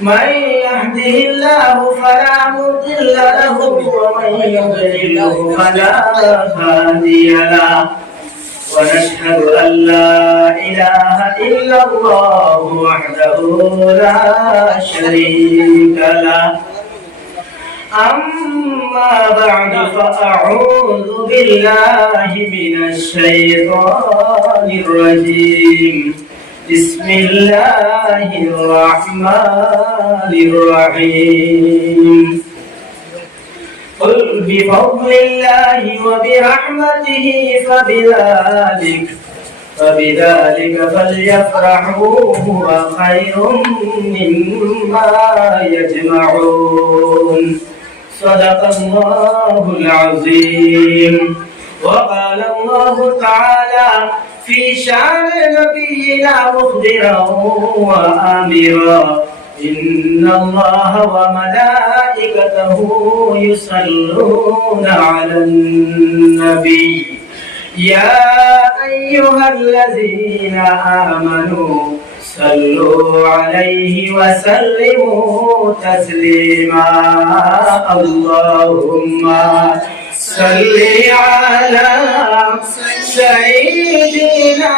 من يهده الله فلا مضل له ومن يضلله فلا هادي له ونشهد أن لا إله إلا الله وحده لا شريك له أما بعد فأعوذ بالله من الشيطان الرجيم بسم الله الرحمن الرحيم قل بفضل الله وبرحمته فبذلك فليفرحوا هو خير مما يجمعون صدق الله العظيم وقال الله تعالى في شأن نبينا مخبرا وآمرا إن الله وملائكته يصلون على النبي يا أيها الذين آمنوا صلوا عليه وسلموا تسليما اللهم صل على سيدنا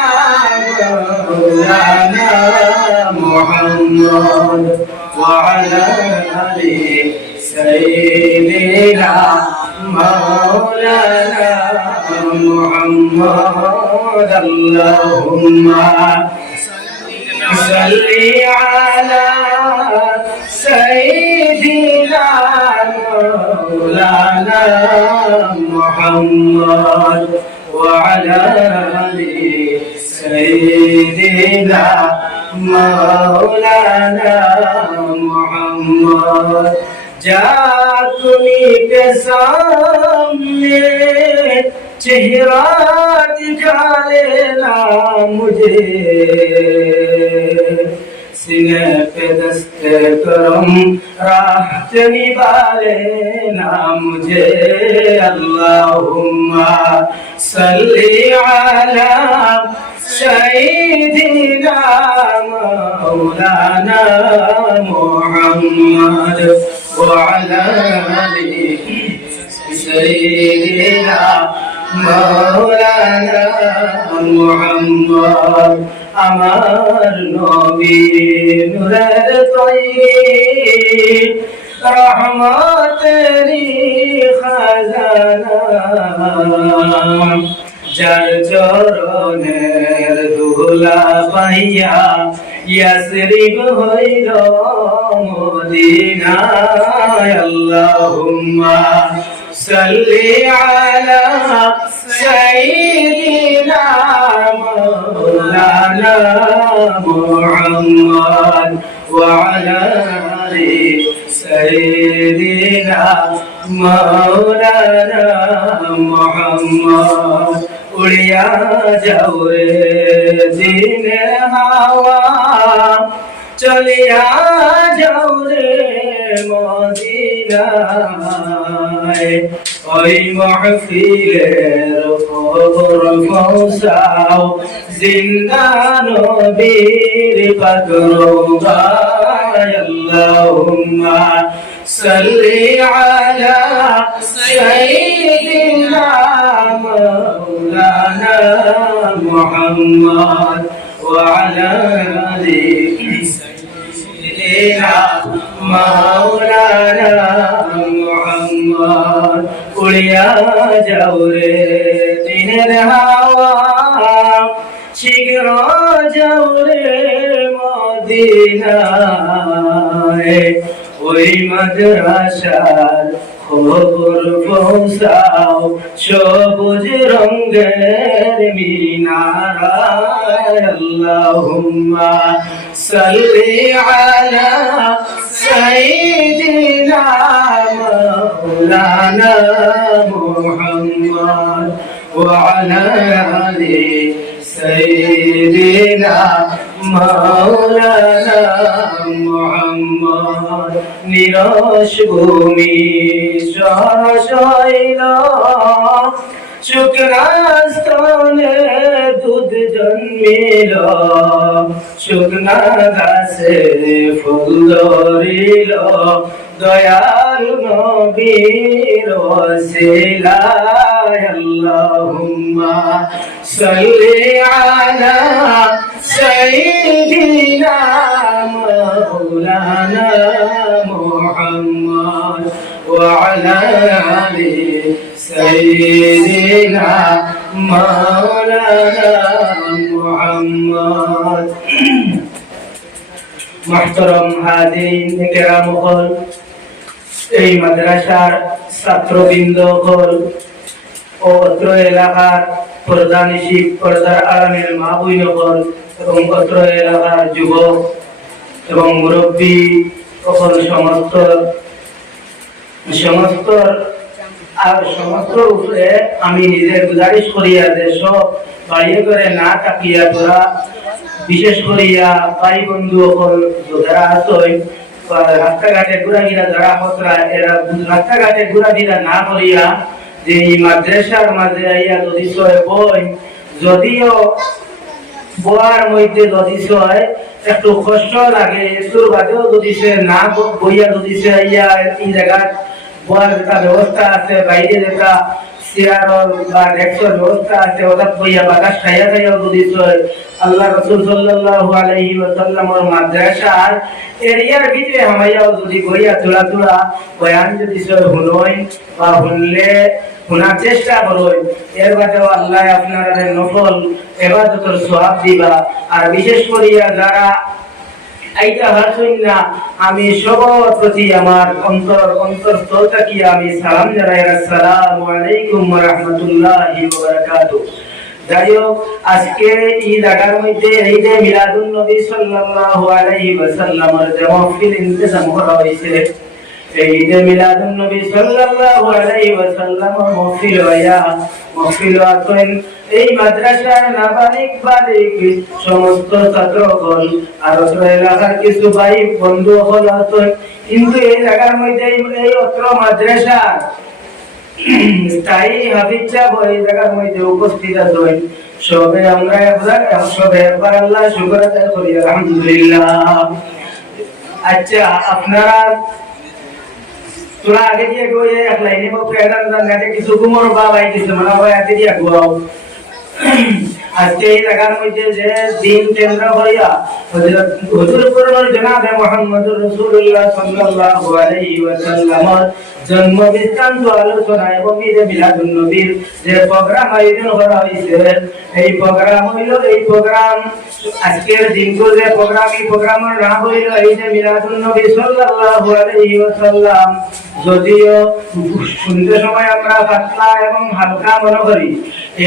مولانا محمد وعلى آل سيدنا مولانا محمد اللهم صل على سيدنا مولانا محمد وعلى آل سيدنا مولانا محمد जातुनी के सामने चेहरा दिखा लेना मुझे सीने पे दस्ते करम राह निभा लेना मुझे अल्लाहुम्मा सल्ली अला सय्यिदिना मौलाना मुहम्मद وعلى آل سيدنا مولانا محمد আমার নবী নূরের তৈরি রহমতেরি খাজানা যার চরণের ধুলা পাইয়া ইয়াসরিব হইল মদিনা আল্লাহুম্মা সাল্লি আলা সাইয়্যিদিনা মাওলানা মুহাম্মদ ওয়া আলা আলি সাইয়্যিদিনা মাওলানা মুহাম্মদ উড়িয়া যাও রে দিনের হাওয়া চলিয়া যাও রে মদিনায় ওই মাহফিলের খবর পৌঁছাও জিন্দা নবীর পাক রওজায় আল্লাহুম্মা সাল্লি আলা সাইয়্যিদিনা مولانا محمد وعلى آل سيدنا مولانا محمد উড়িয়া যাও রে দিনের হাওয়া শীঘ্র যাও রে মদিনায় ওই মাদ্রাসার খবর পৌঁছাও সবুজ রঙের মিনারায় আল্লাহুম্মা সাল্লি আলা সাইয়্যিদিনা মাওলানা মুহাম্মদ ওয়া আলা আলি সাইয়্যিদিনা মাওলানা মুহাম্মদ নিরশ ভূমি সরশৈল শুক্রাস্তনে দুধ জন্মিল শুকনা গাছে ফুল ধরিল দয়াল নবীর ওসিলায় আল্লাহুম্মা সাল্লি আলা সাইয়্যিদিনা মাওলানা মুহাম্মদ ওয়া আলা আলি সাইয়্যিদিনা মাওলানা মুহাম্মদ। মুহতারাম হাজিরিন কিরাম হল, এই মাদ্রাসার ছাত্রবৃন্দ হল ও অত্র এলাকার প্রধান শিক্ষক, পর্দার আড়ালের মা বোন হল এবং অত্র এলাকার যুবক এবং মুরব্বী সকল সমস্ত উপরে আমি নিজের গুজারিশ করিয়া যে সব বাড়িয়ে করে না তাকিয়া তোরা বিশেষ করিয়া ভাই বন্ধু সকল যারা আসই রাস্তাঘাটে ঘোরাঘিরা যারা হতরা এরা রাস্তাঘাটে ঘোরাঘিরা না করিয়া যে এই মাদ্রাসার মাঝে আইয়া যদি সয় বই, যদিও বয়ার মধ্যে যদি সয় একটু কষ্ট লাগে, একটুর বাদেও যদি সে না বইয়া যদি সে আইয়া এই জায়গায় বয়ার একটা ব্যবস্থা আছে, বাইরে যেটা চেয়ার বা ডেস্কের ব্যবস্থা আছে, ওটা বইয়া বাতাস খাইয়া খাইয়াও যদি সয় আল্লাহ রাসূল সাল্লাল্লাহু আলাইহি ওয়াসাল্লামের মাদ্রাসার এরিয়ার ভিতরে হামাইয়াও যদি বইয়া তোলা তোলা বয়ান যদি সয় হুনই বা হুনলে শোনার চেষ্টা করুন, এর বাদেও আল্লাহ আপনার নফল ইবাদতের সওয়াব দিবা। আর বিশেষ করিয়া যারা আইতা হাসুন না, আমি সবার প্রতি আমার অন্তরস্থল থেকে আমি সালাম জানাই, আসসালামু আলাইকুম ওয়া রাহমাতুল্লাহি ওয়া বারাকাতুহু। যাই হোক, আজকে এই জায়গার মধ্যে ঈদে মিলাদুন নবী সাল্লাল্লাহু আলাইহি ওয়াসাল্লামের যে মাহফিল ইন্তজাম করা হয়েছে, এই ঈদে মিলাদুন নবী সাল্লাল্লাহু আলাইহি ওয়াসাল্লাম মাহফিল আছেন এই মাদ্রাসার নাবালিক বালিক সমস্ত ছাত্রগণ আর এলাকার কিছু ভাই বন্ধু হল আছেন। কিন্তু এই জায়গার মধ্যে এই অত্র মাদ্রাসার স্থায়ী হাফিজ সাহেব এই জায়গার মধ্যে উপস্থিত আছেন। সবে আমরা একবার আল্লাহ শুকর আদায় করি, আলহামদুলিল্লাহ। আচ্ছা, আপনারা তোরা আগে দিয়ে গিয়ে এক লাইনে কিছু কুমোর বাবা কিছু মনে হয় আগে দিয়ে গোয়াও। আজকে এই জায়গার মধ্যে যে দিন কেন্দ্র হইয়া হুজুর জনাবে মুহাম্মদুর রাসূলুল্লাহ সাল্লাল্লাহু আলাইহি ওয়াসাল্লামের জন্ম বৃত্তান্ত আলোচনা এবং ঈদে মিলাদুন নবীর যে প্রোগ্রাম আয়োজন করা হয়েছে, এই প্রোগ্রাম আজকের দিনকো যে প্রোগ্রাম, এই প্রোগ্রামের নাম হইল ঈদে মিলাদুন নবী সাল্লাল্লাহু আলাইহি ওয়াসাল্লাম। যদিও শুনতে সময় আমরা পাতলা এবং হালকা মনে করি,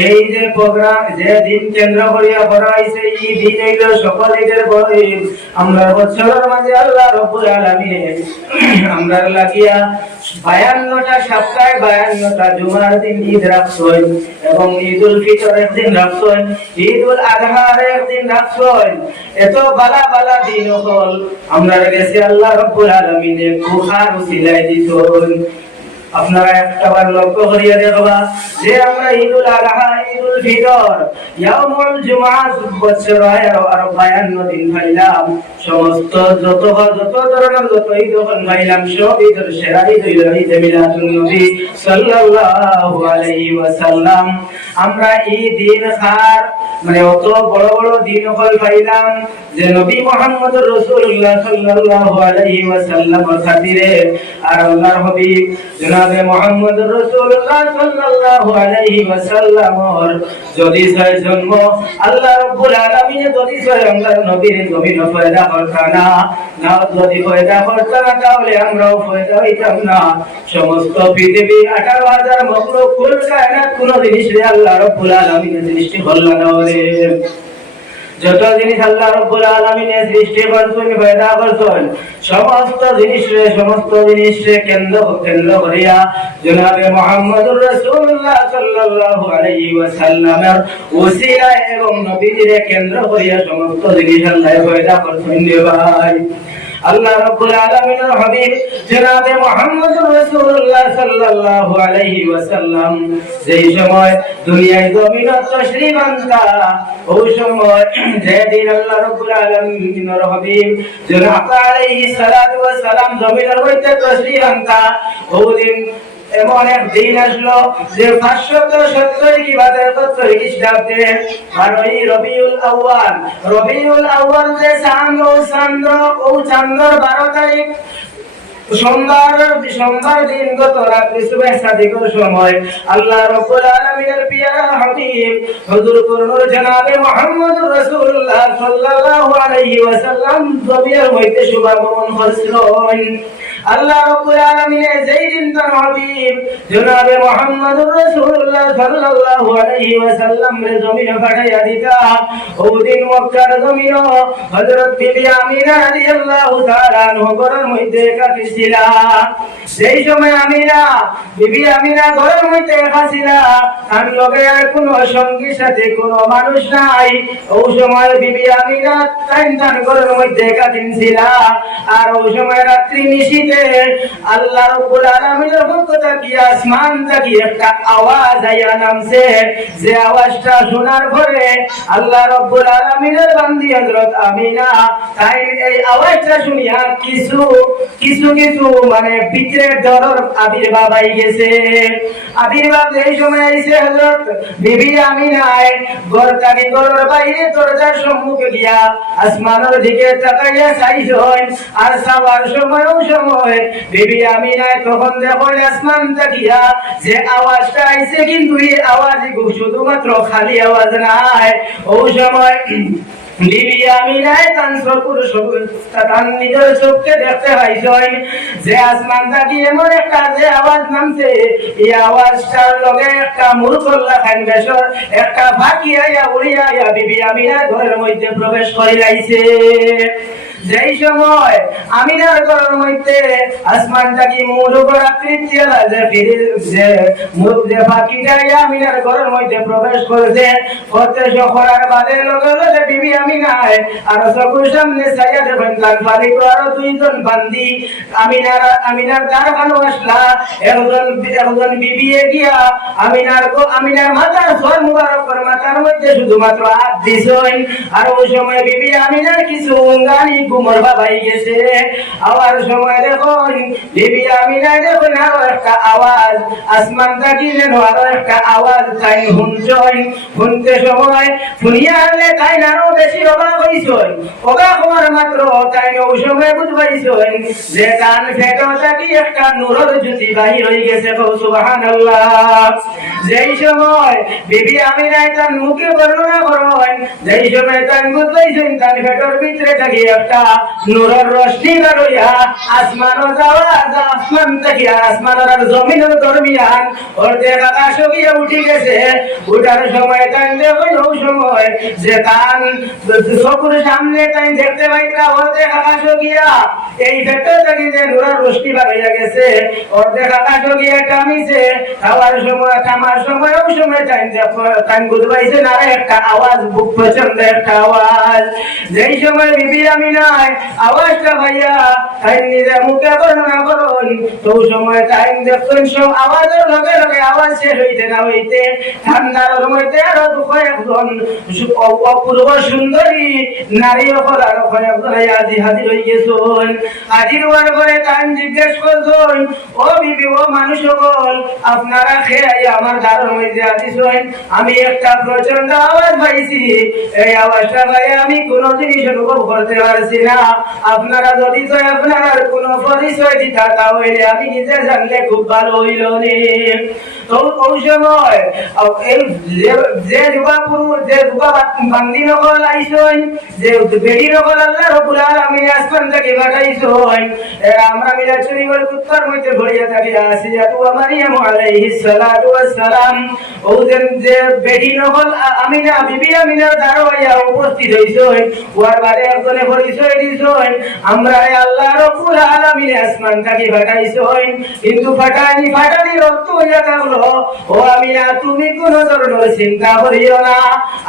এই যে প্রোগ্রাম যে দিন কেন্দ্র করিয়া করা হয়েছে, এই দিন হইল সকল ঈদের ঈদ। আমরা বছরের মাঝে আল্লাহ রব্বুল আলামিন আমরা লাগিয়া 52টা সপ্তাহে 52টা জুমার দিন ঈদ রাখছেন এবং ঈদুল ফিতরের দিন রাখছেন, ঈদুল আজহার দিন রাখছেন। এত বালা বালা দিন হল আমরা কাছে আল্লাহ রব্বুল আলামিন খুখার উসিলায় দিছেন। আপনারা একবার লক্ষ্য করিয়া দেখবা যে আমরা ঈদুল আযহা, ঈদুল ফিতর, ইয়াউমুল জুমআহ বছরে আর 52 দিন পাইলাম। সমস্ত যত ধরনের যত ঈদ পাইলাম, সব ঈদের সেরা ঈদ হইল ঈদে মিলাদুন নবী সাল্লাল্লাহু আলাইহি ওয়াসাল্লাম। আমরা এই দিন খার মানে অত বড় বড় দিন হল পাইলাম যে নবী মুহাম্মদুর রাসূলুল্লাহ সাল্লাল্লাহু আলাইহি ওয়াসাল্লামের খাতিরে আর আল্লাহর হাবিব জনাবে মুহাম্মদুর রাসূলুল্লাহ সাল্লাল্লাহু আলাইহি ওয়াসাল্লামের যদি ছয় জন্ম আল্লাহ রাব্বুল আলামিন যদি ছয় আল্লাহর নবীর জমিন পয়দা করতেন না, যদি পয়দা করতেন তাহলে আমরাও পয়দা হইতাম না। সমস্ত পৃথিবী 18,000 মখলুক কুল কায়নাত কোন জিনিসে আল্লাহ রাব্বুল আলামিনের সৃষ্টি করলেন না। যত জিনিস আল্লাহ রাব্বুল আলামিনের সৃষ্টি করছেন, পয়দা করছেন, সমস্ত জিনিসে কেন্দ্র করিয়া জনাবে মুহাম্মদুর রাসূলুল্লাহ সাল্লাল্লাহু আলাইহি ওয়াসাল্লামের ওসিলায় এবং নবীজির কেন্দ্র করিয়া সমস্ত জিনিস আল্লাহ পয়দা করছেন। ভাই আল্লাহ রাব্বুল আলামিনের হাবিব জনাবে মুহাম্মদুর রাসূলুল্লাহ সাল্লাল্লাহু আলাইহি ওয়াসাল্লাম যেই সময় দুনিয়ায় জমিনে তাশরীফ আনতা ওই সময় যেদিন আল্লাহ রাব্বুল আলামিনের হাবিব জনাবে আলাইহিস সালাতু ওয়াস সালাম জমিনের মধ্যে তাশরীফ আনতা ওই দিন এমন এক দিন আসলো যে 570 কি 72 খ্রিস্টাব্দে 12ই রবিউল আউয়াল যে চাঁদের 12 তারিখ সোমবার দিন গত রাত্রি সুবহ সাদিকের সময় আল্লাহ রাব্বুল আলামিনের পিয়ারা হাবিব হুজুর নূর জনাবে মুহাম্মদুর রাসূলুল্লাহ সাল্লাল্লাহু আলাইহি ওয়াসাল্লাম জমিনের মধ্যে শুভাগমন করছিলেন। আল্লাহ রাব্বুল আলামিনের যেই দিন তার হাবিব জনাবে মুহাম্মদুর রাসূলুল্লাহ সাল্লাল্লাহু আলাইহি ওয়াসাল্লাম জমিনে পাঠাইয়া দিতা ওই দিন মক্কার জমিন হযরত বিবি আমিনা রাদিয়াল্লাহু তাআলা ঘরের মধ্যে একাকী ছিলা। সেই সময় বিবি আমিনা ঘরের মধ্যে একা ছিলা, আর লগে আর কোনো সঙ্গীর সাথে কোনো মানুষ নাই। ওই সময় বিবি আমিনা তার ঘরের মধ্যে একাকী ছিলা। আর ওই সময় রাত্রি নিশীথে আল্লাহ রাব্বুল আলামিনের পক্ষ থেকে আসমান থেকে একটা আওয়াজ আইয়া নামছে। যে আওয়াজটা শোনার পরে আল্লাহ রাব্বুল আলামিনের বান্দি হযরত আমিনা তাই এই আওয়াজটা শুনিয়া কিছু মানে ভিতরের ডরের আবির্ভাব হয়ে গেছে। আবির্ভাব এই সময় আইছে হযরত বিবি আমিনায় ঘরের বাইরে দরজার সম্মুখে গিয়া আসমানের দিকে তাকাইয়া চাইছেন। আর সবার সময় বিবি আমিনায় তখন দেখেন আসমান তাকিয়া যে আওয়াজটা আইছে, কিন্তু এই আওয়াজ শুধুমাত্র খালি আওয়াজ নাই। ওই সময় বিবি আমিনায় তার নিজের চোখকে দেখতে পাইছেন যে আসমান থেকে এমন একটা যে আওয়াজ নামছে, এই আওয়াজটার লগে একটা মুরকল্লা খান বেশর একটা ফাঁকি আইয়া উড়িয়া বিবি আমিনার ঘরের মধ্যে প্রবেশ করে লাইছে। যেই সময় আমিনার ঘরের মধ্যে আসমানটাকে মুরুগর আকৃতি যে পাখিটা আমিনার ঘরের মধ্যে প্রবেশ করেছে করার বাদে লগে লগে বিবি আমিনায় আর চকুর সামনে চাইয়া দেবেন তার ফালিক আরো দুইজন বান্দি আমিনার দ্বারখানো আসলা। একজন বিবি গিয়া আমিনার মাথার সোয়ার মুবারকের মাথার মধ্যে শুধুমাত্র হাত দিছেন। আর ওই সময় বিবি আমিনার কিছু অঙ্গানি ঘুমর বাবাই গেছে। আবার সময় দেখুন বিবি আমিনা দেখুন আরো একটা আওয়াজ আসমান থেকে যেন আরো একটা আওয়াজ তাই শুনতে সময় শুনিয়া আনলে তাই আরো বেশি অবাক হইছেন। অবাক হওয়ার মাত্র তাই ওই সময় বুঝবাইছেন যে তার ফেটো থেকে একটা নূরের জ্যোতি বাহির হয়ে গেছে। সুবহানাল্লাহ। যেই সময় বিবি আমিনা তার মুখে বর্ণনা করেন, যেই সময় তার বুঝবাইছেন তার ফেটোর ভিতরে থেকে একটা নূরের রশ্মি বেরোয়া আসমানও যাওয়া আসমান থেকে আসমানের আর জমিনের দরমিয়ান অর্ধেক আকাশ গিয়ে উঠে গেছে। উঠার সময় তাই দেখুন ওই সময় যে তান চকুর সামনে তাই দেখতে পাইতা অর্ধেক আকাশ গিয়া এই ফেটো থেকে যে নূরের রশ্মি বেরোয়া গেছে অর্ধেক আকাশ গিয়ে টামিছে। খাওয়ার সময় থামার সময় ওই সময় তাই বুঝবাইছে না একটা আওয়াজ, বুক প্রচন্ড একটা আওয়াজ। যেই সময় বিবি আমিনায় আওয়াজটা ভাইয়া তাই নিজের মুখে বর্ণনা করুন তো সময় টাইম দেখুন সব আওয়াজের লগে লগে আওয়াজ শেষ হইতে না হইতে ঠান্ডার মধ্যে আরো কয়েকজন অপূর্ব সুন্দরী নারী অপর আরো কয়েকজন হাজির হয়ে গেছেন। হাজির হওয়ার পরে টাইম জিজ্ঞেস করছেন, ও বিবি ও মানুষ সকল আপনারা খেয়ে আমার ঘরের মধ্যে আসিছেন, আমি একটা প্রচন্ড আওয়াজ পাইছি। এই আওয়াজটা ভাইয়া আমি কোনো জিনিস অনুভব করতে পারছি না। আপনারা যদি আপনার কোনো পরিচয় দিতা তাহলে আমি নিজে জানলে খুব ভালো হইল নি। তো ওই সময় যে যুবা পুরুষ যে যুবা বান্দি নকল আইছেন, যে বেড়ি নকল আল্লাহ রাব্বুল আলামিন আসমান থেকে পাঠাইছেন, আমরা মিলা চুরি করে কুত্তার মধ্যে ভরিয়া থাকি আসিয়া তো মারিয়াম আলাইহিস সালাতু ওয়াস সালাম ও যে বেড়ি নকল আমিনা বিবি আমিনার দাঁড়াইয়া উপস্থিত হইছেন। ওর বারে একজনে পরিচয় দিছেন, আমরা আল্লাহ রাব্বুল আলামিন আসমান থেকে পাঠাইছেন, কিন্তু ফাটানির অর্থ হইয়া থাকলো ও আমিনা তুমি কোন ধরনের চিন্তা করিও না।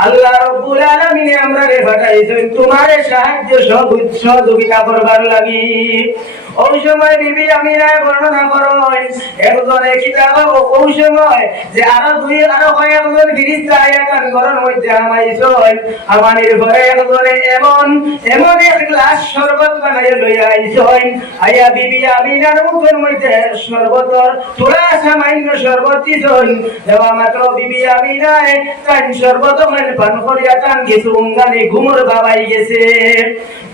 আল্লাহ রাব্বুল আলামিন আমরারে পাঠাইছেন তোমার সাহায্য সহযোগিতা করবার লাগি। ওই সময় বিবি আমিনা বর্ণনা করেন একজনে কিতাব ওই সময় যে আরো কয়েকজন ফেরেশতা আয়াতান ঘরের মধ্যে আমাইছেন, আমানির ঘরে একজনে এমন এক গ্লাস শরবত বানাইয়া লইয়া আইছেন। আয়া বিবি আমিনার মুখের মধ্যে শরবতর থোড়া সামান্য শরবত দিছেন। দেওয়া মাত্র বিবি আমিনায় তান শরবত পান করিয়া তান কিছু উঙ্গানি ঘুমর বাবাই গেছে।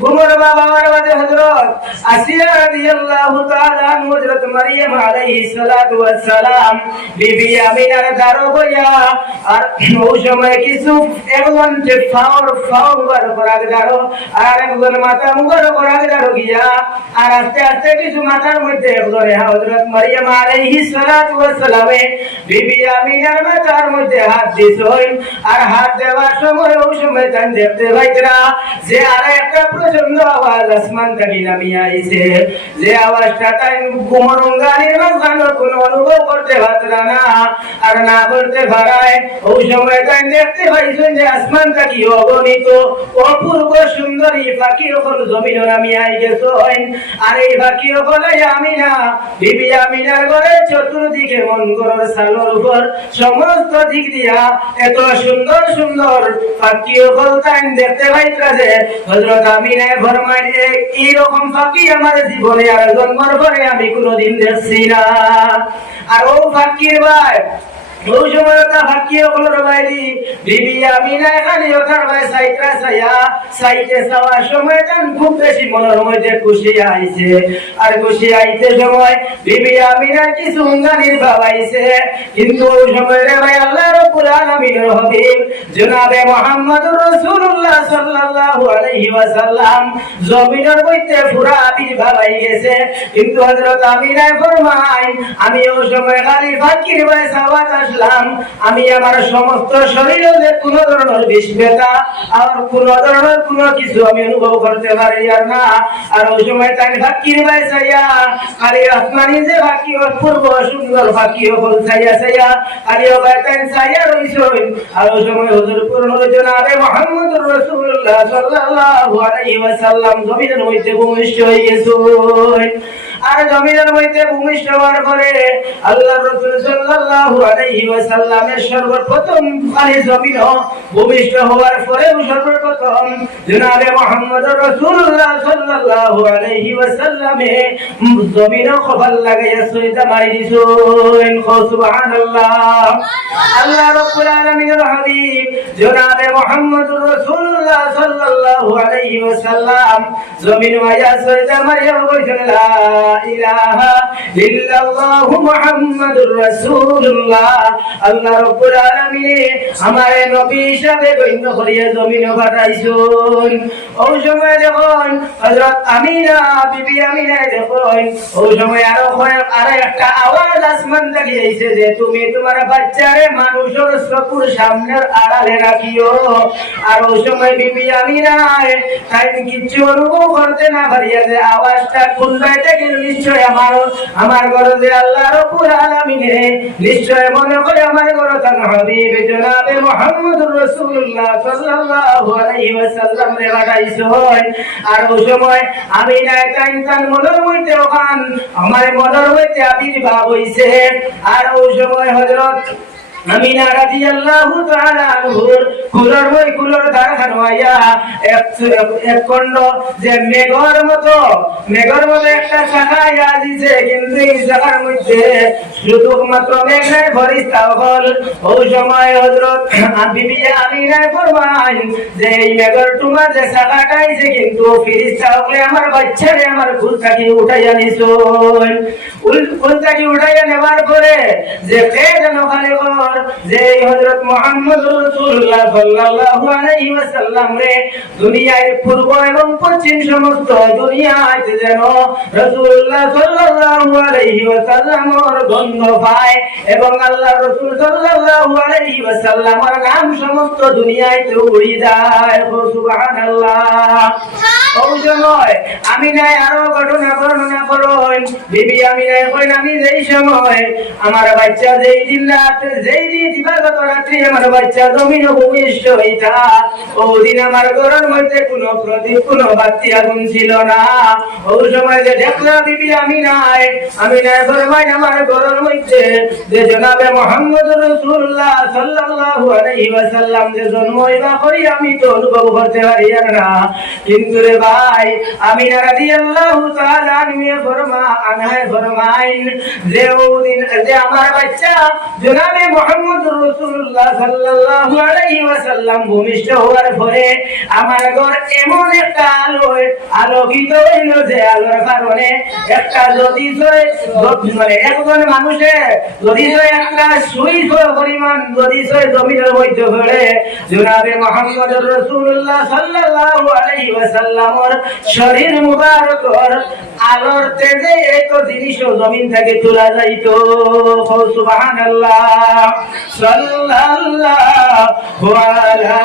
ঘুমর বাবার বাদে হযরত আসিয়া রাদিয়াল্লাহু তাআলা আনহা হযরত মারইয়াম আলাইহিস সালাতু ওয়াস সালাম বিবি আমিনার দারো হইয়া আর ওই সময় কিছু একজন যে ফাওয়ার করার দারো আর একজন মাথা মুগর করার দারো গিয়া আর আস্তে আস্তে কিছু মাথার মধ্যে একজনে হযরত মারইয়াম আলাইহিস সালাতু ওয়াস সালামে বিবি আমিনার মাথার মধ্যে হাত দিছেন। আর হাত দেওয়ার সময় ওই সময় তান দেখতে পাইতরা যে আর একটা প্রচন্ড আওয়াজ আসমান থেকে নামিয়ে আইছে। যে আওয়াজটা তাই ঘুমরঙ্গানির মাঝখানে কোনো অনুভব করতে পারতরা না আর না করতে পারায় ওই সময় তাই দেখতে পাইছেন যে আসমান থেকে অগণিত অপূর্ব সুন্দরী পাখি ওপর জমিনে নামিয়ে আই গেছেন। আর এই পাখি ওপরে আমিনা বিবি আমিনার ঘরে চতুর্দিকে মন করার সালোর উপর সমস্ত দিক দিয়া এত সুন্দর সুন্দর পাখি ওপর তাই দেখতে পাইতরা যে হযরত আমিনা ফরমায় এই রকম পাখি আমার জীবনে আর জন্মের পরে আমি কোনোদিন দেখছি না। আর ও পাখির ভাই ওই সময় তা ভাগ্য হলো রবাইলি বিবি আমিনা খালি ওঠার ভাই সাইত্রা সাইতে যাওয়ার সময় তান খুব বেশি মনের মধ্যে খুশি আইছে। আর খুশি আইতে সময় বিবি আমিনার কিছু উঙ্গানির ভাব আইছে। কিন্তু ওই সময় রে ভাই আল্লাহ রাব্বুল আলামিনের হাবিব জনাবে মুহাম্মদুর রাসূলুল্লাহ সাল্লাল্লাহু আলাইহি ওয়াসাল্লাম জমিনের মধ্যে পুরা আবির্ভাব আই গেছে। কিন্তু হযরত আমিনা ফরমায় আমি ওই সময় খালি ফাকির ভাই সাওয়াত আমি আমার সমস্ত শরীরে যে কোনো ধরনের বিষ ব্যথা আর কোনো ধরনের কোনো কিছু আমি অনুভব করতে পারি আর না। আর ওই সময় তাই ফাকির ভাই চাইয়া খালি আসমানি যে ফাঁকি অপূর্ব সুন্দর ফাঁকি হল চাইয়া খালি ভাই তাই চাইয়া রইছেন। আর ওই সময় হুজুর পূর্ণ জনাবে মুহাম্মদুর রাসূলুল্লাহ সাল্লাল্লাহু আলাইহি ওয়াসাল্লাম জমিনের মধ্যে ভূমিষ্ঠ হয়ে গেছেন। আর জমিনের মধ্যে ভূমিষ্ঠ হওয়ার পরে আল্লাহর রাসূল সাল্লাল্লাহু আলাইহি ওয়াসাল্লামের সর্বপ্রথম খালি জমিন ভূমিষ্ঠ হওয়ার পরে সর্বপ্রথম জনাবে মুহাম্মদুর রাসূলুল্লাহ সাল্লাল্লাহু আলাইহি ওয়াসাল্লামে জমিন খবর লাগাইয়া সইদা মারি দিছেন। সুবহানাল্লাহ। আল্লাহ রাব্বুল আলামিনের হাবিব জনাবে মুহাম্মদুর রাসূলুল্লাহ সাল্লাল্লাহু আলাইহি ওয়াসাল্লাম জমিন মাইয়া সইদা মারিয়া কইছেন লা ইলাহা ইল্লাল্লাহু মুহাম্মাদুর রাসূলুল্লাহ। আল্লাহ রাব্বুল আলামিন আমারে নবী হিসাবে গণ্য করিয়া জমিনে পাঠাইছেন। ওই সময় যখন হযরত আমিনা বিবি আমিনা দেখেন ওই সময় আরো একটা আওয়াজ আসমান থেকে আইছে যে তুমি তোমার বাচ্চারে মানুষের চকুর সামনের আড়ালে রাখিও। আর ওই সময় বিবি আমিনা তাই কিছু অনুভব করতে না পারিয়া যে আওয়াজটা কোন থেকে নিশ্চয় আমার ঘরে যে আল্লাহ রাব্বুল আলামিন নিশ্চয় মনে করে আমার ঘরে তার হাবিব জনাবে মুহাম্মদুর রাসূলুল্লাহ সাল্লাল্লাহু আলাইহি ওয়াসাল্লাম রে পাঠাইছেন। আর ওই সময় আমি না তার মনের মধ্যে ওখান আমার মনের মধ্যে আবির্ভাব হইছে। আর ওই সময় হযরত আমিনা রাদিয়াল্লাহু তাআলা আনহুর কুলোর দারখানো আইয়া এক খন্ড যে মেঘর মতো একটা শাখা আইয়া দিছে। কিন্তু এই শাখার মধ্যে শুধুমাত্র মেঘ নাই ফেরেশতা হল। ওই সময় হযরত বিবি আমিনা ফরমায় যে এই মেঘর তোমার যে শাখাটা আইছে কিন্তু ফেরেশতা হলে আমার বাচ্চারে আমার কুল থেকে উঠাইয়া নিছেন। কুল থেকে উঠাইয়া নেবার পরে যে কে যেন খালি যে হযরত মুহাম্মদুর রাসূলুল্লাহ সাল্লাল্লাহু আলাইহি ওয়াসাল্লাম রে দুনিয়ার পূর্ব এবং পশ্চিম সমস্ত দুনিয়াতে যেন রাসূলুল্লাহ সাল্লাল্লাহু আলাইহি ওয়াসাল্লামের গন্ধ পায় এবং আল্লাহর রাসূল সাল্লাল্লাহু আলাইহি ওয়াসাল্লামের নাম সমস্ত দুনিয়াতে উড়ে যায়। সুবহানাল্লাহ। ওই সময় আমিনা আরো ঘটনা বর্ণনা করেন। বিবি আমিনা কইলেন আমি যেই সময় আমার বাচ্চা যেই দিন রাতে যে যেই দিন দিবাগত রাত্রি আমার বাচ্চা জমিন ভূমিষ্ঠ হইতা, ওদিন আমার ঘরের মধ্যে কোনো প্রদীপ কোনো বাতি আগুন ছিল না। ওই সময় যে দেখলাম বিবি আমিনায় ফরমায় আমার ঘরের মধ্যে যে জনাবে মুহাম্মদুর রাসূলুল্লাহ সাল্লাল্লাহু আলাইহি ওয়াসাল্লাম যে জন্ম হইবা করি আমি তো অনুভব করতে পারি না। কিন্তু রে ভাই আমিনা রাদিয়াল্লাহু তাআলা আনহা ফরমাইন যে ওদিন যে আমার বাচ্চা জনাবে মুহাম্মদুর রাসূলুল্লাহ সাল্লাল্লাহু আলাইহি ওয়াসাল্লাম ভূমিষ্ঠ হওয়ার পরে আমার ঘর এমন একটা আলোকিত হইল যে আলোর কারণে একটা যদি মানে একজন মানুষের যদি একটা সুই পরিমাণ যদি জমিনের মধ্যে পড়ে জনাবে মুহাম্মদুর রাসূলুল্লাহ সাল্লাল্লাহু আলাইহি ওয়াসাল্লামের শরীর মুবারকর আলোর তেজে এত জিনিস জমিন থেকে তোলা যাইতো। সুবহানাল্লাহ সাল্লাল্লাহু আলা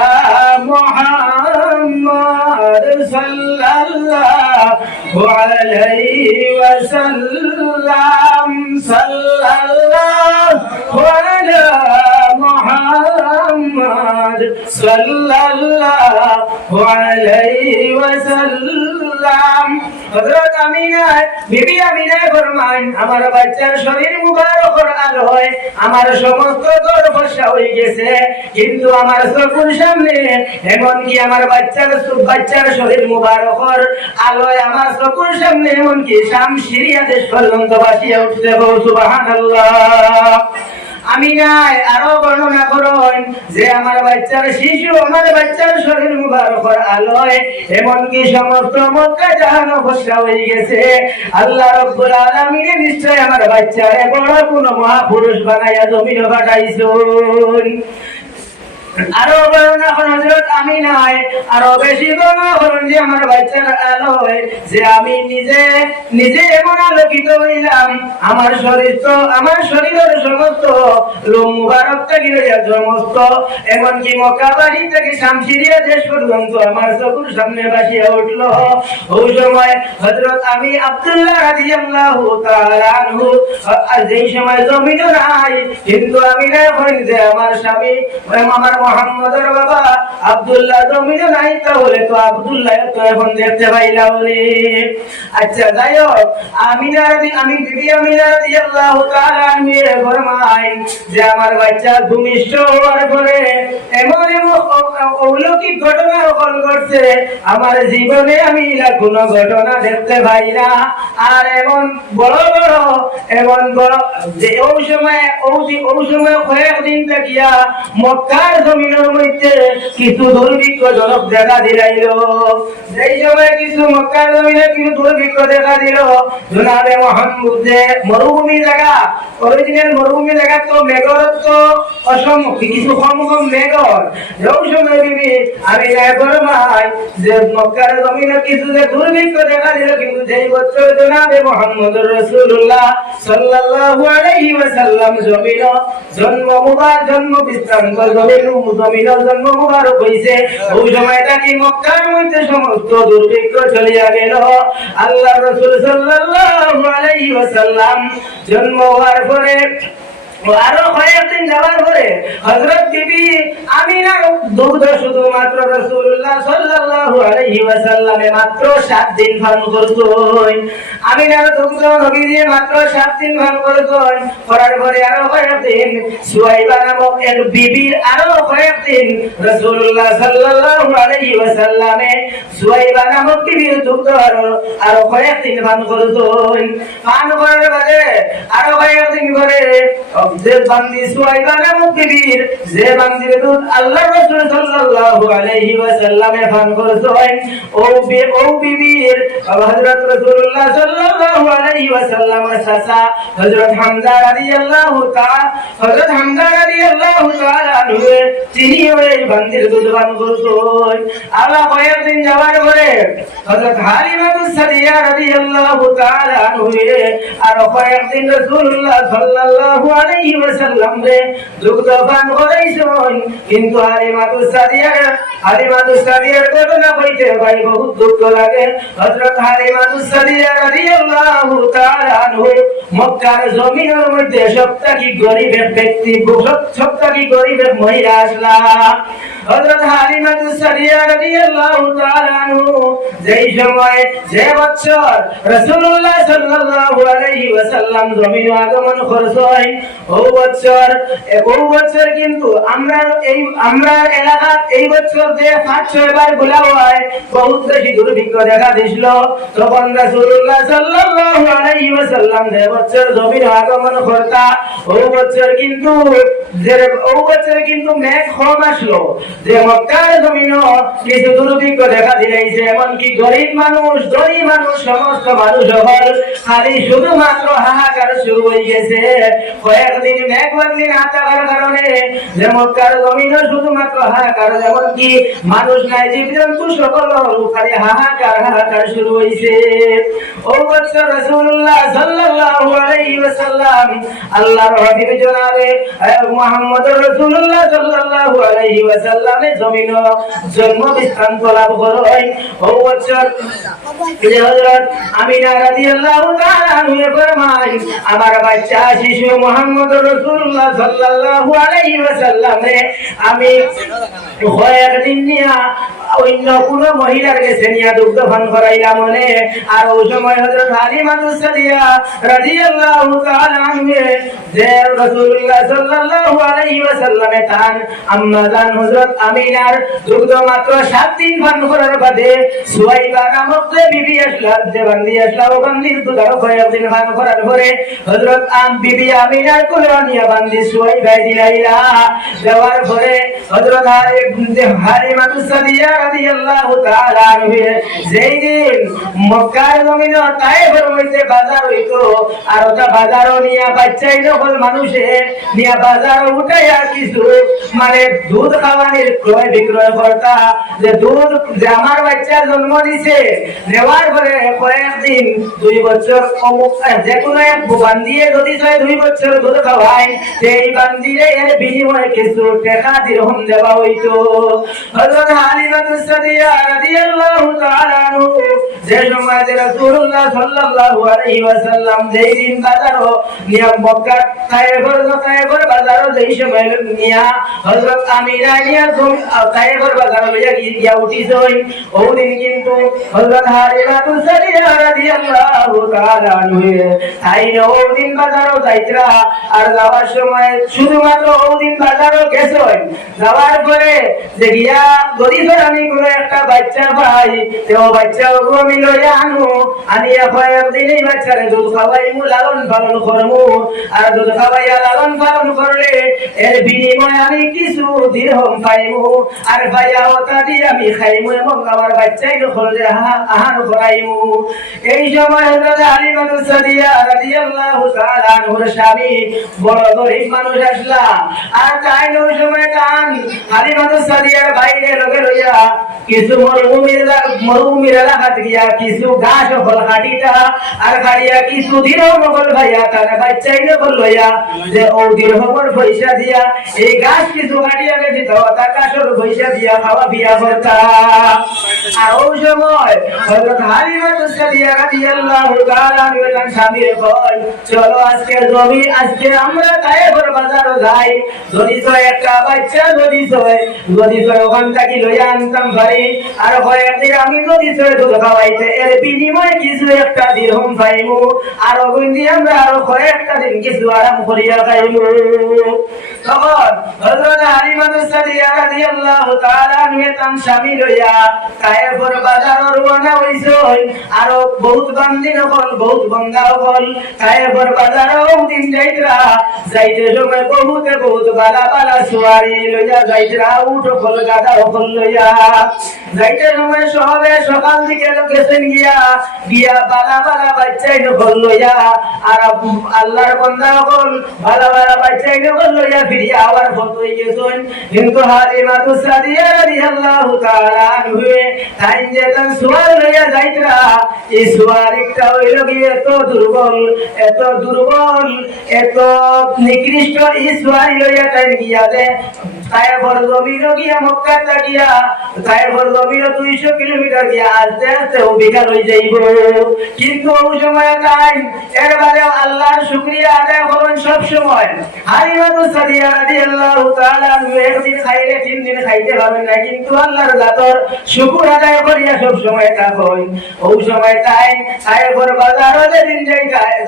মুহাম্মদ সাল্লাল্লাহু আলাইহি ওয়াসাল্লাম সাল্লাল্লাহু আলা মুহাম্মদ সাল্লাল্লাহু আলাইহি ওয়াসাল্লাম। হযরত আমিনা বিবি আমিনা ফরমান আমার বাচ্চার শরীর মুবারকর আলোয় আমার সমস্ত ঘর ফর্সা হয়ে গেছে, কিন্তু আমার চোখের সামনে এমন কি আমার বাচ্চার শরীর মুবারকর আলোয় আমার চোখের সামনে এমন কি শাম সিরিয়া দেশ পর্যন্ত ভাসিয়ে উঠছে। সুবহানাল্লাহ। আমিনায় আরো বর্ণনা করেন যে আমার বাচ্চার শিশু আমার বাচ্চার শরীর মুবারকর আলোয় এমনকি সমস্ত মক্কা জাহানো ফসা হয়ে গেছে। আল্লাহ রাব্বুল আলামিন নিশ্চয় আমার বাচ্চারে বড় কোন মহাপুরুষ বানাইয়া জমিনে পাঠাইছেন। আরো বর্ণনা করেন হযরত আমিনায় আরো বেশি বর্ণনা করেন যে আমার বাচ্চার আলোয় যে আমি নিজে এমন আলোকিত হইলাম আমার শরীরের সমস্ত লোম মুবারক থেকে সমস্ত এমনকি মক্কা বাড়ি থেকে শামসিরিয়া দেশ পর্যন্ত আমার চোখের সামনে ভাসিয়া উঠলো। ওই সময় হযরত আমি আব্দুল্লাহ রাদিয়াল্লাহু তাআলা আনহু যেই সময় জমিনে নাই, কিন্তু আমি না করেন যে আমার স্বামী আমার মুহাম্মদের বাবা আব্দুল্লাহ জমিনে নাই, তাহলে তো আব্দুল্লাহ তো এখন দেখতে পাইলা বলে। আচ্ছা যাই হোক, আমি বিবি আমিনা রাদিয়াল্লাহু তাআলা আনহা ফরমায় যে আমার বাচ্চা ভূমিষ্ঠ হওয়ার পরে এমন অলৌকিক ঘটনা ঘটছে আমার জীবনে আমি কোনো ঘটনা দেখতে পাই না। আর এমন বড় যে ওই সময় কয়েকদিন থাকিয়া মক্কার জমিনের মধ্যে কিছু দুর্ভিক্ষজনক দেখা দিলাইল। যেই সময় কিছু মক্কার জমিনে কিছু দুর্ভিক্ষ দেখা দিল, জনাবে মুহাম্মদ যে মরুভূমি জায়গা, অরিজিনাল মরুভূমি জায়গা তো মেঘর তো অসম্ভব কিছু কম মেঘর। ওই সময় বিবি আমি ফরমাই যে মক্কার জমিনে কিছু যে দুর্ভিক্ষ দেখা দিল, কিন্তু যেই বছর জনাবে মুহাম্মদুর রাসূলুল্লাহ সাল্লাল্লাহু আলাইহি ওয়াসাল্লাম জন্ম বিস্তার জন্ম মুবারক হইছে, ওই সময়টা কি মক্কার মধ্যে সমস্ত দুর্ভিক্ষ চলিয়া গেল। আল্লাহ রাসূল সাল্লাল্লাহু আলাইহি ওয়াসাল্লাম জন্ম হওয়ার পরে আরো কয়েকদিন যাওয়ার পরে হযরত বিবি আমিনা দুধ শুধুমাত্র রাসূলুল্লাহ সাল্লাল্লাহু আলাইহি ওয়াসাল্লামে মাত্র 7 দিন পান করতেন। আমিনার দুধ নবীজি মাত্র 7 দিন পান করতেন। করার পরে আরো কয়েকদিন সুয়াইবা নামক এক বিবির আরো কয়েকদিন রাসূলুল্লাহ সাল্লাল্লাহু আলাইহি ওয়াসাল্লামে সুয়াইবা নামক বিবির দুধ আরো কয়েকদিন পান করতেন। পান করার পরে আরো কয়েকদিন পরে যে বান্দি সুয়াইবা নামক বিবির যে বান্দির দুধ আল্লাহ রাসূল সাল্লাল্লাহু আলাইহি ওয়াসাল্লামে পান করতেন, ও বিবির হযরত রাসূলুল্লাহ সাল্লাল্লাহু আলাইহি ওয়াসাল্লামের চাচা হযরত হামজা রাদিয়াল্লাহু তাআলা আনহু তিনি ওই বান্দির দুধ পান করতেন। আল্লাহ কয়েকদিন যাওয়ার পরে হযরত হালিমাতুস সাদিয়া রাদিয়াল্লাহু তাআলা আনহু আর কয়েকদিন রাসূলুল্লাহ সাল্লাল্লাহু আলাইহি আলাইহি ওয়াসাল্লাম রে দুগ্ধ পান করাইছেন কিন্তু হালিমাতুস সাদিয়ার ঘটনা কইতে ভাই বহুত দুঃখ লাগে হযরত হালিমাতুস সাদিয়া রাদিয়াল্লাহু তাআলা আনহু মক্কার জমিনের মধ্যে সবথেকে গরীব ব্যক্তি সবথেকে গরীব মহিলা আসলা হযরত হালিমাতুস সাদিয়া রাদিয়াল্লাহু তাআলা আনহু যেই সময় যে বছর রাসূলুল্লাহ সাল্লাল্লাহু আলাইহি ওয়াসাল্লাম জমিনে আগমন করছেন ওই বছর কিন্তু আমরা এলাকাত এই বছর যে 5-6 বার গোলা হয় বহুত বেশি দুর্ভিক্ষ দেখা দিছিল তখন রাসূলুল্লাহ সাল্লাল্লাহু আলাইহি ওয়াসাল্লাম যে বছর জমিনে আগমন করতা ওই বছর কিন্তু মেঘ কম আসলো যে মক্কার জমিনে কিছু দুর্ভিক্ষ দেখা দিলেছে এমনকি গরিব মানুষ ধনী মানুষ সমস্ত মানুষ হল খালি শুধুমাত্র হাহাকার শুরু হয়ে গেছে কয়েকদিন মেঘ বাদলি না থাকার কারণে যে মক্কার জমিনে শুধুমাত্র হাহাকার এমনকি মানুষ নাই জীবজন্তু সকল খালি হাহাকার শুরু হয়েছে ও বছর রাসূলুল্লাহ সাল্লাল্লাহু আলাইহি ওয়াসাল্লাম আল্লাহর হাবিব জনাবে মুহাম্মদুর রাসূলুল্লাহ সাল্লাল্লাহু আলাইহি ওয়াসাল্লামে জমিনে জন্ম বিস্তান লাভ করেন ও বছর হযরত আমিনা রাদিয়াল্লাহু তাআলা আনহা ফরমায় আমার বাচ্চা শিশু মুহাম্মদুর রাসূলুল্লাহ সাল্লাল্লাহু আলাইহি ওয়াসাল্লামে আমি কয়েকদিন নিয়া অন্য কোন মহিলার কাছে নিয়া দুগ্ধ পান করাইলাম মনে আর ওই সময় হযরত হালিমাতুস সাদিয়া রাদিয়াল্লাহু তাআলা আনহা যে রাসূলুল্লাহ সাল্লাল্লাহু আলাইহি ওয়াসাল্লামে তান আম্মা জান হযরত আমিনার দুগ্ধ মাত্র 7 দিন পান করার বাদে সুয়াইবা নামক যে বিবি আসলা যে বান্দি আসলা ও বান্দির দুধ আরো কয়েকদিন পান করার পরে হযরত বিবি আমিনার কোলে নিয়া বান্দি সুয়াইবা দিলাইলা দেওয়ার পরে হযরত হালিমাতুস সাদিয়া রাদিয়াল্লাহু তাআলা আনহা যেই দিন মক্কার জমিনে তায়েফের মধ্যে বাজার হইতো আর ওটা বাজারও নিয়া বাচ্চাই যখন মানুষে নিয়া বাজার উঠাইয়া কিছু মানে দুধ খাওয়ানির ক্রয় বিক্রয় করতা যে দুধ যে আমার বাচ্চা জন্ম দিছে নেওয়ার পরে কয়েকদিন 2 বছর যে কোনো এক বান্দিয়ে যদি 2 বছর দুধ খাওয়ায় সেই বান্দিরে এর বিনিময়ে কিছু টাকা দিরহম দেওয়া হইতো হযরত হালিমাতুস সাদিয়া রাদিয়াল্লাহু তাআলা আনহু যে সময় রাসূলুল্লাহ সাল্লাল্লাহু আলাইহি ওয়াসাল্লাম যেই দিন বাজারও নিয়া মক্কা তায়েফের বাজারও যেই সময় নিয়া হযরত আমিনা নিয়া তায়েফের বাজার লইয়া গিয়া উঠিছই ওই দিন কিন্তু হযরত হালিমাতুস সাদিয়া রাদিয়াল্লাহু তাআলা আনহা তাই ওই দিন বাজারও যাইতরা আর যাওয়ার সময় শুধুমাত্র ওই দিন বাজারও গেছই যাওয়ার পরে যে গিয়া গদিছর আমি কোন একটা বাচ্চা পাই তো বাচ্চা ওগো আমি লইয়া আনিয়া কয়েকদিনই বাচ্চারে দুধ খাওয়াইমু লালন পালন করমু আর দুধ খাওয়াইয়া লালন পালন করলে এর বিনিময়ে আমি কিছু দিরহম পাইমু আর ভাইয়া ওটা দিয়ে আমি খাইমু এবং আমার বাচ্চাই যখন আহার করাইমু এই সময় হযরত হালিমাতুস সাদিয়া রাদিয়াল্লাহু তাআলা আনহার স্বামী বড় গরীব মানুষ আসলা আর তাই ওই সময় কান হালিমাতুস সাদিয়ার বাইরে লগে লইয়া কিছু মরুভূমির এলাকাত গিয়া কিছু ঘাস ফল কাটিটা আর কাটিয়া কিছু দিরহম ফল ভাইয়া তার বাচ্চাই নকল লইয়া যে ও দিরহমর পয়সা দিয়া এই ঘাস কিছু কাটিয়া গেছি তো তার কাশর পয়সা দিয়া খাওয়া বিয়া করতা আর ওই সময় হযরত হালিমাতুস সাদিয়া রাদিয়াল্লাহু তাআলা আনহা স্বামী কয় চলো আজকে আমরা তায়েফের বাজারে যাই যদি একটা বাচ্চা যদি ওখান থেকে লইয়া আনতাম পারি আর কয়েকদিন আমি যদি দুধ খাওয়াইতে এর বিনিময়ে কিছু একটা দিরহম পাইমু আর ওগুলি আমরা আরো কয়েকটা দিন কিছু আরাম করিয়া খাইমু তখন হযরত হালিমাতুস সাদিয়া রাদিয়াল্লাহু তাআলা আনহা তার স্বামী লইয়া তায়েফের বাজারে রওনা হইছেন আর বহুত বান্দি নকল বহুত বন্দা হল তায়েফের বাজারেও দিন যাইতে সময় বহুত বালা সুয়ারি লইয়া যাইতরা উঠ ফল গাদা ফল লইয়া যাইতে সময় সবে সকাল দিকে গেছেন গিয়া গিয়া বালা বালা বাচ্চাই নকল লইয়া আর আল্লাহর বান্দা হল বালা বালা বাচ্চাই নকল লইয়া ফিরিয়া আবার ফত হয়ে গেছেন। কিন্তু হালিমাতু সাদিয়া রাদিয়াল্লাহু তাআলা আনহু তাই যে তার সুয়ার লইয়া যাইতরা এই সুয়ার একটা হইল গিয়ে এত দুর্বল এত নিকৃষ্ট এই সুয়ার লইয়া তাই গিয়া দে তাইফর জমিন গিয়া মক্কা গিয়া তাইফর জমিন 200 কিলোমিটার গিয়া আস্তে আস্তে ও বিকাল হয়ে যাইব। কিন্তু ওই সময় তাই এরবারে আল্লাহর শুকরিয়া আদায় করেন সব সময়। হালিমাতু সাদিয়া রাদিয়াল্লাহু তাআলা একদিন খাইলে 3 দিন খাইতে পারবেন না, কিন্তু আল্লাহর জাতর শুকর আদায় করিয়া সব সময় থাকেন। ওই সময় তাই তাইফর বাজারে যেদিন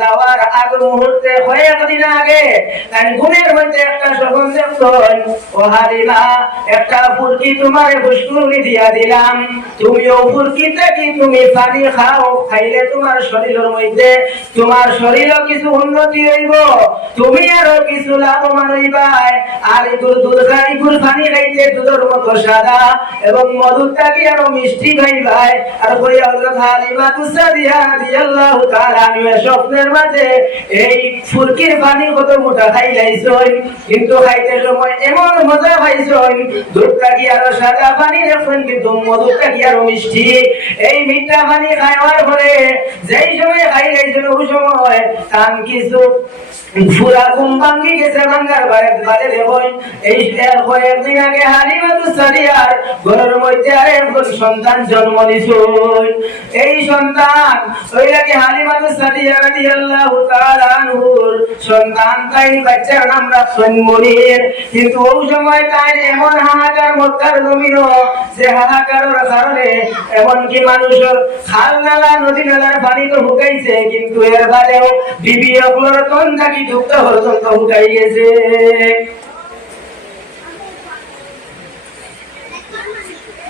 যাওয়ার আগ মুহূর্তে কয়েকদিন আগে তাই ঘুমের মধ্যে একটা স্বপ্ন দেখছেন, ও হালিমা একটা ফুরকি তোমারে পুষ্কুনি দিয়া দিলাম, তুমি ও ফুরকিতে কি তুমি পানি খাও, খাইলে তোমার শরীরের মধ্যে তোমার শরীরও কিছু উন্নতি হইব, তুমি আরো কিছু লাভবান হইবা। আর দুধ খাই গুড় পানি খাইতে দুধের মতো সাদা এবং মধুরটা কি আরো মিষ্টি খাইবাই। আর কই হযরত হালিমাতু সাদিয়া রাদিয়াল্লাহু তাআলা আনহা স্বপ্নের মাঝে এই ফুরকির পানি কত মোটা খাইলাইছেন, কিন্তু খাইতে সময় এমন মজা পাইছেন, দুধটা কি আরো সাদা পানি দেখছেন কিন্তু মধুরটা কি আরো মিষ্টি। এই মিঠা পানি খাওয়ার পরে যেই সময় খাইলাইছেন ওই সময় কান কিছু পুরা ঘুম ভাঙ্গি গেছে, ভাঙ্গার বারে দেখুন এই কয়েকদিন আগে হালিমাতু সাদিয়ার ঘরের মধ্যে আরেকজন সন্তান জন্ম নিয়েছেন। এই সন্তান ওই লাগে হালিমাতু সাদিয়া রাদিয়াল্লাহু তাআলা আনহুর সন্তান তাই বাচ্চার নাম রাখছেন মনির। কিন্তু ওই সময় তাই এমন হাহাকার মক্কার জমিন যে হাহাকারের কারণে এমনকি মানুষের খাল নালা নদী নালার পানি তো হুকাইছে, কিন্তু এর বাদেও বিবি অগুলোর তন্ডা কি যুক্ত পর্যন্ত হুকাই গেছে।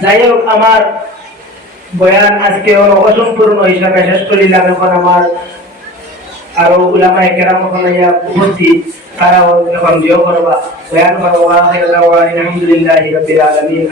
যাই হোক, আমার বয়ান আজকে অসম্পূর্ণ হিসাবে শেষ করিলাম। এখন আমার আরো উলামায়ে কেরাম ওখানে উপস্থিত, তারাও এখন জিও করবা বয়ান করবা। আলহামদুলিল্লাহি রাব্বিল আলামিন।